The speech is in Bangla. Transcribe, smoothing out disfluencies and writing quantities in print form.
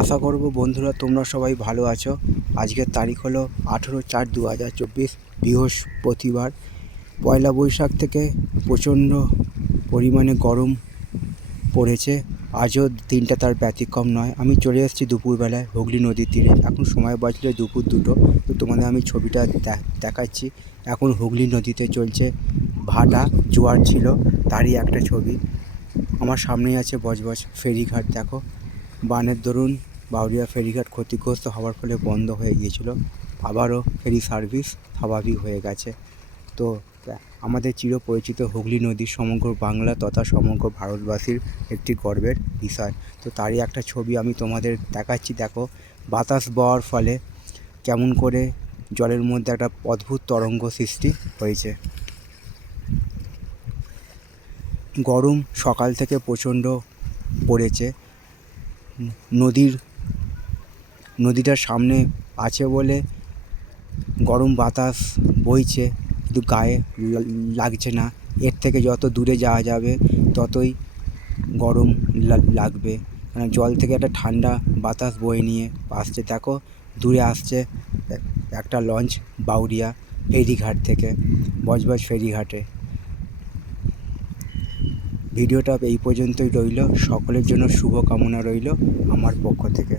আশা করব বন্ধুরা তোমরা সবাই ভালো আছো। আজকের তারিখ হলো 18/4/2024 বৃহস্পতিবার। পয়লা বৈশাখ থেকে প্রচণ্ড পরিমাণে গরম পড়েছে। আজও দিনটা তার ব্যতিক্রম নয়। আমি চলে এসেছি দুপুরবেলায় হুগলি নদীর তীরে। এখন সময় বাজলে দুপুর 2টো। তো তোমাদের আমি ছবিটা দেখাচ্ছি। এখন হুগলি নদীতে চলছে ভাটা, জোয়ার ছিল তারই একটা ছবি। আমার সামনেই আছে বজবজ ফেরিঘাট। দেখো, বানের দরুন বাউরিয়া ফেরিঘাট ক্ষতিগ্রস্ত হওয়ার ফলে বন্ধ হয়ে গিয়েছিল। আবারও ফেরি সার্ভিস স্বাভাবিক হয়ে গেছে। তো আমাদের চিরপরিচিত হুগলি নদী সমগ্র বাংলা তথা সমগ্র ভারতবাসীর একটি গর্বের বিষয়। তো তারই একটা ছবি আমি তোমাদের দেখাচ্ছি। দেখো, বাতাস বওয়ার ফলে কেমন করে জলের মধ্যে একটা অদ্ভুত তরঙ্গ সৃষ্টি হয়েছে। গরম সকাল থেকে প্রচণ্ড পড়েছে। নদীটার সামনে আছে বলে গরম বাতাস বইছে, কিন্তু গায়ে লাগছে না। এর থেকে যত দূরে যাওয়া যাবে ততই গরম লাগবে, কারণ জল থেকে একটা ঠান্ডা বাতাস বয়ে নিয়ে আসছে। দেখো, দূরে আসছে একটা লঞ্চ বাউরিয়া ফেরিঘাট থেকে, বজবজ ফেরিঘাটে। ভিডিওটা এই পর্যন্তই রইল। সকলের জন্য শুভকামনা রইল আমার পক্ষ থেকে।